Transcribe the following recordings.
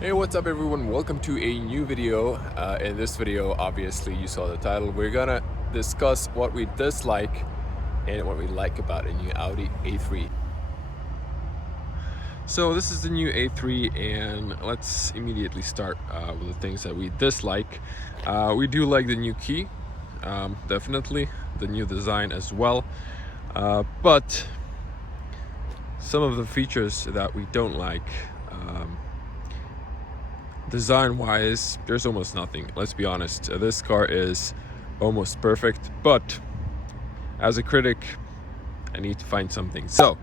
Hey, what's up everyone? Welcome to a new video. In this video, obviously you saw the title. We're gonna discuss what we dislike and what we like about a new Audi A3. So this is the new A3 and let's immediately start with the things that we dislike. We do like the new key, definitely, the new design as well. But some of the features that we don't like, design-wise, there's almost nothing. Let's be honest. This car is almost perfect, but as a critic, I need to find something. So,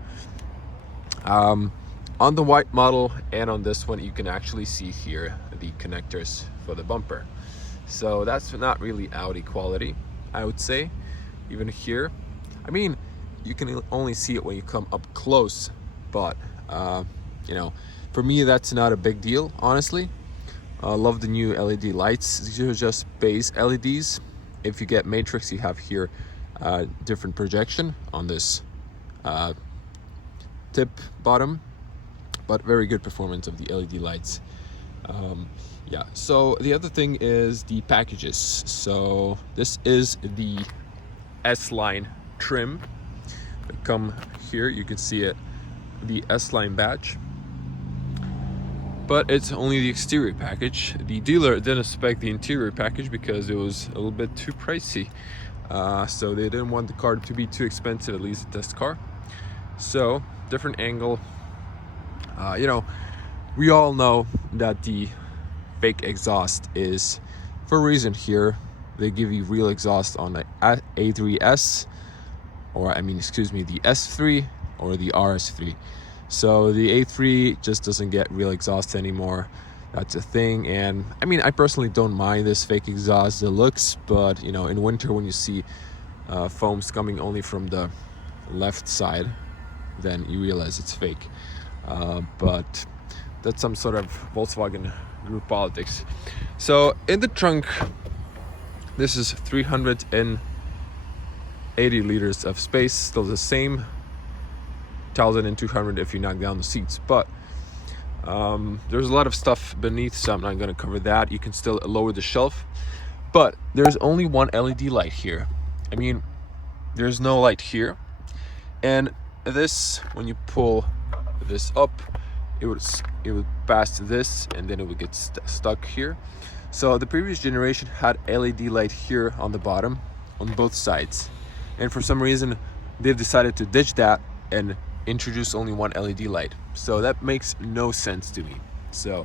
on the white model and on this one, you can actually see here the connectors for the bumper. So that's not really Audi quality, I would say. Even here, I mean, you can only see it when you come up close, but for me, that's not a big deal, honestly. Love the new LED lights. These are just base LEDs. If you get matrix, you have here different projection on this tip bottom, but very good performance of the LED lights. Yeah, so the other thing is the packages. So this is the S-Line trim. Come here, you can see it, the S-Line badge. But it's only the exterior package. The dealer didn't spec the interior package because it was a little bit too pricey. So they didn't want the car to be too expensive, at least a test car. So, different angle. We all know that the fake exhaust is for a reason here. They give you real exhaust on the A3S, or the S3 or the RS3. So the A3 just doesn't get real exhaust anymore. That's a thing. And I mean, I personally don't mind this fake exhaust, the looks, but in winter when you see foams coming only from the left side, then you realize it's fake. But that's some sort of Volkswagen group politics. So in the trunk, this is 380 liters of space, still the same. 1,200 if you knock down the seats, but there's a lot of stuff beneath, so I'm not going to cover that. You can still lower the shelf, but there's only one LED light here. I mean, there's no light here, and this, when you pull this up, it would pass this, and then it would get stuck here. So the previous generation had LED light here on the bottom on both sides, and for some reason they've decided to ditch that and introduce only one LED light. So that makes no sense to me. So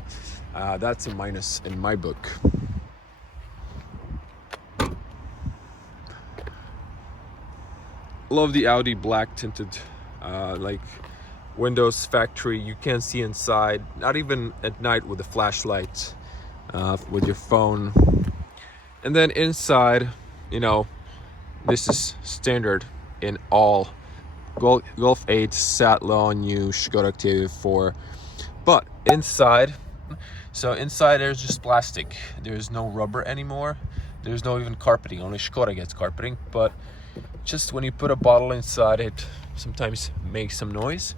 that's a minus in my book. Love the Audi black tinted like windows factory. You can't see inside, not even at night with a flashlight, with your phone. And then inside, this is standard in all Golf 8, Satlon, new Skoda Octavia 4. But inside there's just plastic. There's no rubber anymore. There's no even carpeting. Only Skoda gets carpeting. But just when you put a bottle inside, it sometimes makes some noise.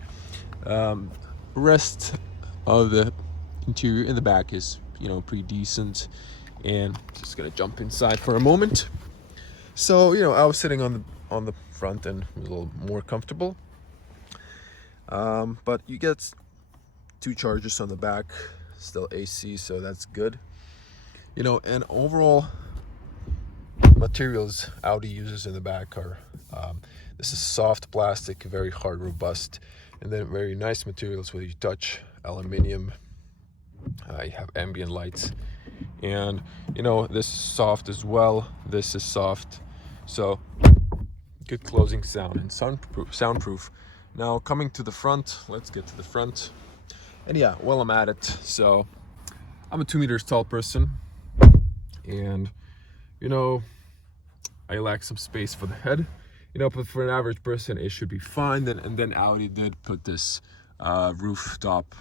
Rest of the interior in the back is pretty decent. And just gonna jump inside for a moment. So I was sitting on the front and a little more comfortable, but you get 2 chargers on the back, still AC, so that's good. And overall materials Audi uses in the back are this is soft plastic, very hard, robust, and then very nice materials where you touch aluminum. You have ambient lights, and this is soft as well. This is soft, so good closing sound and soundproof. Now coming to the front, let's get to the front. And yeah, well, I'm at it. So I'm a 2 meters tall person, and I lack some space for the head, but for an average person it should be fine. Then Audi did put this rooftop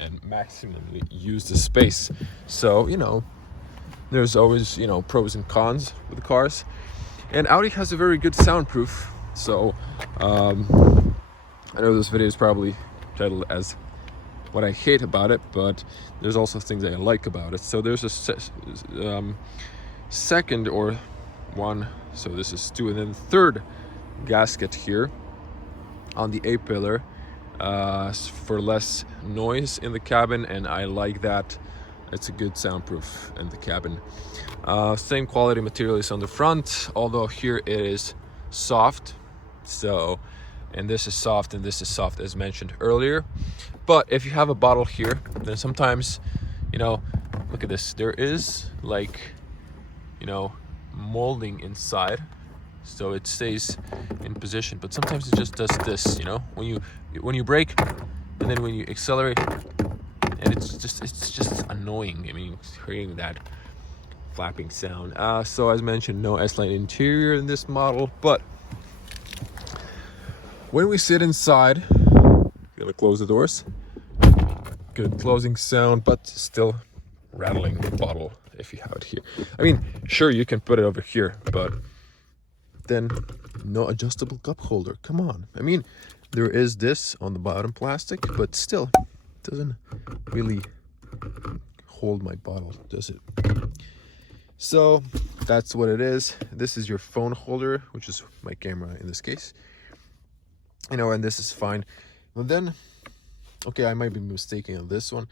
and maximally use the space. So there's always pros and cons with the cars. And Audi has a very good soundproof. So I know this video is probably titled as what I hate about it, but there's also things that I like about it. So there's a second or one, so this is two, and then third gasket here on the A-pillar for less noise in the cabin, and I like that. It's a good soundproof in the cabin. Same quality material is on the front, although here it is soft. So, and this is soft and this is soft as mentioned earlier. But if you have a bottle here, then sometimes, you know, look at this, there is like, you know, molding inside, so it stays in position. But sometimes it just does this, you know, when you brake and then when you accelerate, and it's just annoying. I mean, it's creating that flapping sound. So as mentioned, no S-Line interior in this model, but when we sit inside, gonna close the doors. Good closing sound, but still rattling the bottle if you have it here. I mean, sure, you can put it over here, but then no adjustable cup holder. Come on. I mean, there is this on the bottom plastic, but still doesn't really hold my bottle, does it? So that's what it is. This is your phone holder, which is my camera in this case, you know, and this is fine. And then, okay, I might be mistaken on this one,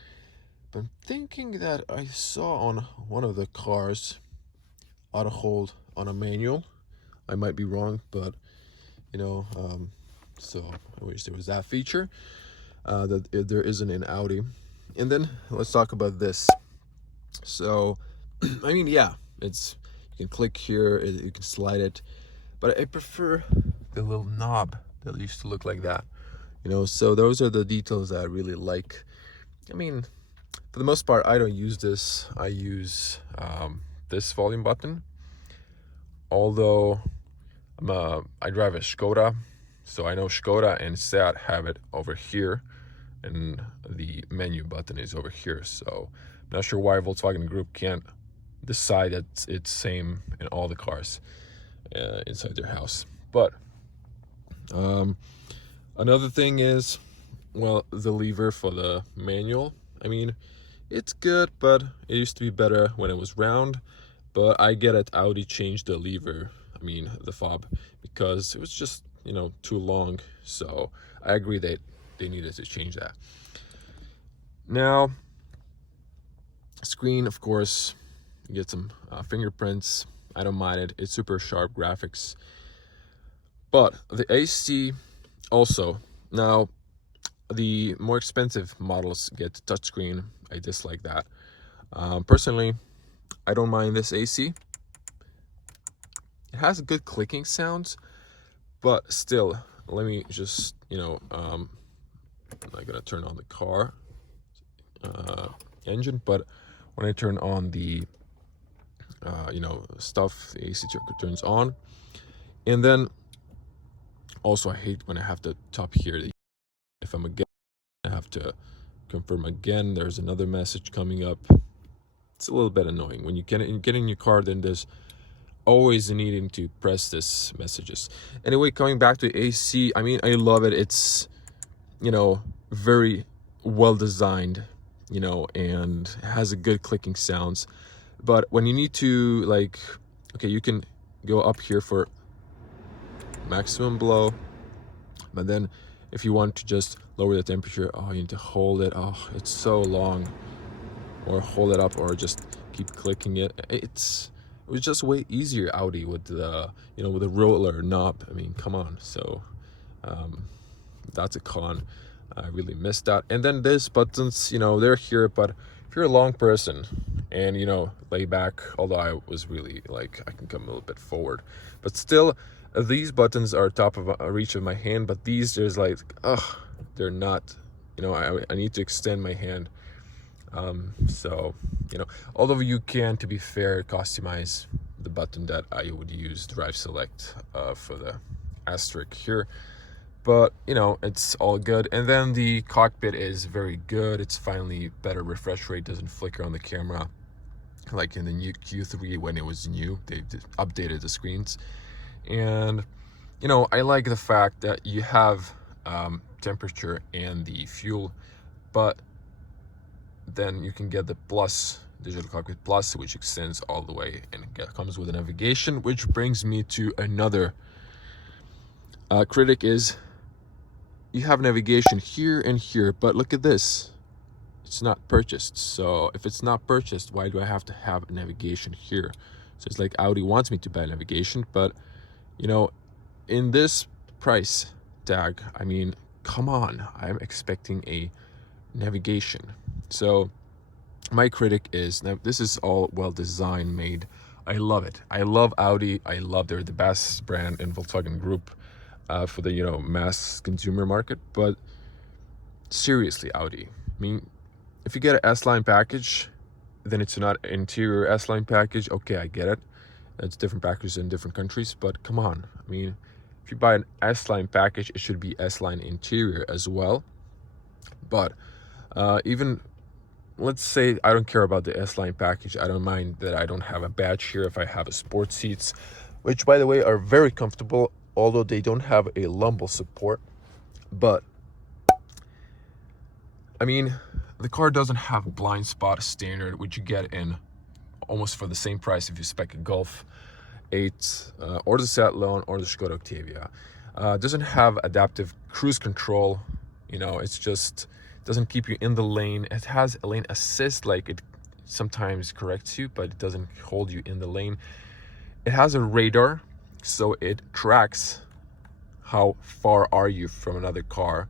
but I'm thinking that I saw on one of the cars auto hold on a manual. I might be wrong, but you know, so I wish there was that feature that there isn't in Audi. And then let's talk about this. So I mean, yeah, it's, you can click here, you can slide it, but I prefer the little knob that used to look like that, you know. So those are the details that I really like. I mean, for the most part, I don't use this. I use this volume button, although I drive a Skoda, so I know Skoda and Seat have it over here, and the menu button is over here. So I'm not sure why Volkswagen Group can't decide that it's same in all the cars inside their house. But another thing is, well, the lever for the manual. I mean, it's good, but it used to be better when it was round. But I get it, Audi changed the lever, I mean the fob, because it was just, you know, too long. So I agree that they needed to change that. Now, screen, of course, you get some fingerprints. I don't mind it. It's super sharp graphics. But the AC also, now the more expensive models get touchscreen. I dislike that. Personally, I don't mind this AC. It has good clicking sounds, but still, let me just, you know, I'm not gonna turn on the car engine, but when I turn on the you know, stuff, the AC turns on. And then also I hate when I have to top here. If I'm again, I have to confirm again. There's another message coming up. It's a little bit annoying when you get in your car. Then there's always needing to press this messages. Anyway, coming back to AC, I mean, I love it. It's, you know, very well designed, you know, and has a good clicking sounds. But when you need to, like, okay, you can go up here for maximum blow, but then if you want to just lower the temperature, oh, you need to hold it. Oh, it's so long. Or hold it up, or just keep clicking it. It was just way easier Audi with the, you know, with the roller knob. I mean, come on. So that's a con. I really missed that. And then these buttons, you know, they're here, but if you're a long person and, you know, lay back, although I was really like, I can come a little bit forward, but still these buttons are top of reach of my hand. But these, there's like, they're not, you know, I need to extend my hand. So, you know, although you can, to be fair, customize the button that I would use, drive select, for the asterisk here. But, you know, it's all good. And then the cockpit is very good. It's finally better refresh rate, doesn't flicker on the camera like in the new Q3 when it was new. They updated the screens. And, you know, I like the fact that you have temperature and the fuel, but then you can get the Plus, Digital Cockpit Plus, which extends all the way and comes with a navigation, which brings me to another critic is you have navigation here and here, but look at this. It's not purchased. So if it's not purchased, why do I have to have navigation here? So it's like Audi wants me to buy navigation, but you know, in this price tag, I mean, come on, I'm expecting a navigation. So my critic is, now this is all well designed, made. I love it. I love Audi. I love they're the best brand in Volkswagen Group for the, you know, mass consumer market. But seriously, Audi, I mean, if you get an S-Line package, then it's not an interior S-Line package. Okay, I get it. It's different packages in different countries, but come on. I mean, if you buy an S-Line package, it should be S-Line interior as well. But even, let's say I don't care about the S-Line package. I don't mind that I don't have a badge here if I have a sports seats, which, by the way, are very comfortable, although they don't have a lumbar support. But I mean, the car doesn't have blind spot standard, which you get in almost for the same price if you spec a Golf 8 or the Salon or the Skoda Octavia. Doesn't have adaptive cruise control. You know, it's just doesn't keep you in the lane. It has a lane assist, like it sometimes corrects you, but it doesn't hold you in the lane. It has a radar, so it tracks how far are you from another car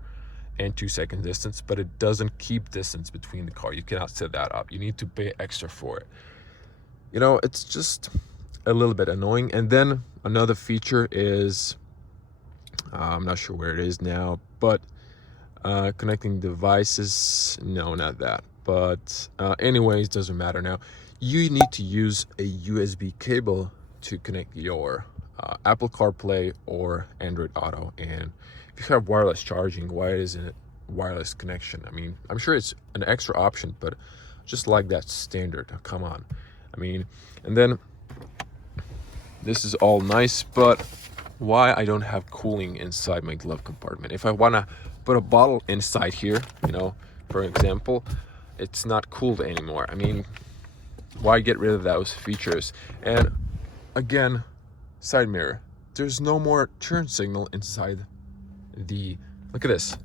and 2-second distance, but it doesn't keep distance between the car. You cannot set that up. You need to pay extra for it. You know, it's just a little bit annoying. And then another feature is, I'm not sure where it is now, but connecting devices, no, not that. But anyways, doesn't matter now. You need to use a USB cable to connect your Apple CarPlay or Android Auto. And if you have wireless charging, why isn't it wireless connection? I mean, I'm sure it's an extra option, but just like that standard. Come on. I mean, and then this is all nice, but why I don't have cooling inside my glove compartment? If I want to put a bottle inside here, you know, for example, it's not cooled anymore. I mean, why get rid of those features? And again, side mirror, there's no more turn signal inside the, look at this,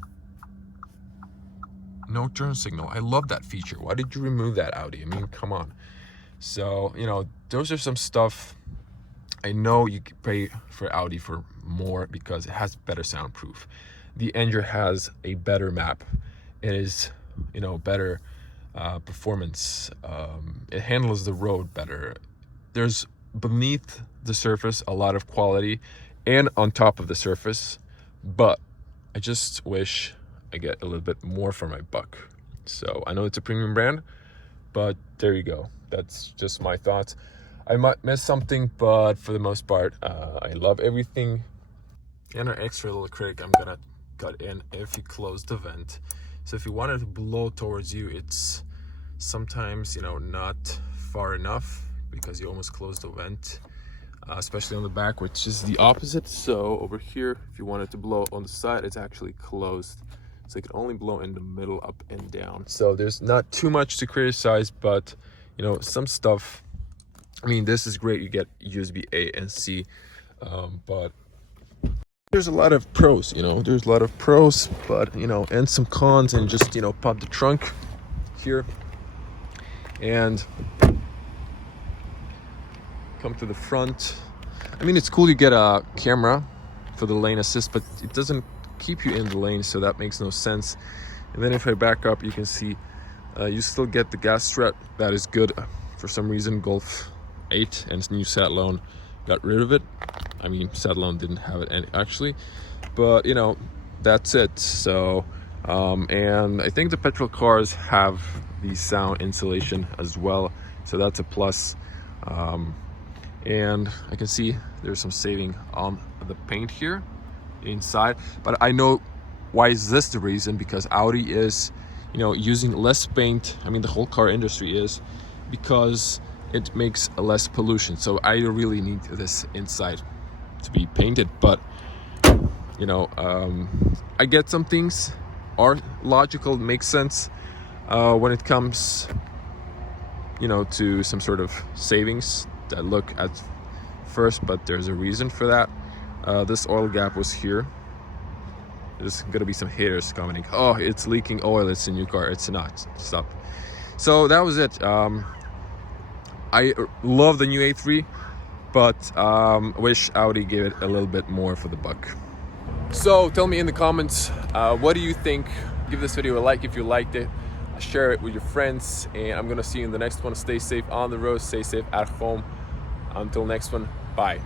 no turn signal. I love that feature. Why did you remove that, Audi? I mean, come on. So, you know, those are some stuff. I know you can pay for Audi for more because it has better soundproof. The engine has a better map. It is, you know, better performance. It handles the road better. There's beneath the surface a lot of quality and on top of the surface, but I just wish I get a little bit more for my buck. So I know it's a premium brand, but there you go. That's just my thoughts. I might miss something, but for the most part, I love everything. And an extra little critic I'm gonna cut in if you close the vent. So if you want it to blow towards you, it's sometimes, you know, not far enough because you almost close the vent, especially on the back, which is the opposite. So over here, if you want it to blow on the side, it's actually closed. So it can only blow in the middle, up and down. So there's not too much to criticize, but you know, some stuff, I mean, this is great. You get USB A and C, but there's a lot of pros, you know, there's a lot of pros, but, you know, and some cons. And just, you know, pop the trunk here and come to the front. I mean, it's cool you get a camera for the lane assist, but it doesn't keep you in the lane, so that makes no sense. And then if I back up, you can see you still get the gas strap. That is good. For some reason, Golf 8 and new Salon got rid of it. I mean, Salon didn't have it actually, but you know, that's it. So and I think the petrol cars have the sound insulation as well, so that's a plus. And I can see there's some saving on the paint here inside, but I know why is this the reason, because Audi is, you know, using less paint. I mean, the whole car industry is, because it makes less pollution. So I really need this inside to be painted, but you know, I get some things are logical, make sense, when it comes, you know, to some sort of savings that look at first, but there's a reason for that. This oil gap was here. There's gonna be some haters commenting, oh, it's leaking oil, it's a new car. It's not. Stop. So that was it. I love the new A3, but wish Audi gave it a little bit more for the buck. So tell me in the comments, what do you think? Give this video a like if you liked it. Share it with your friends, and I'm gonna see you in the next one. Stay safe on the road, stay safe at home. Until next one, bye.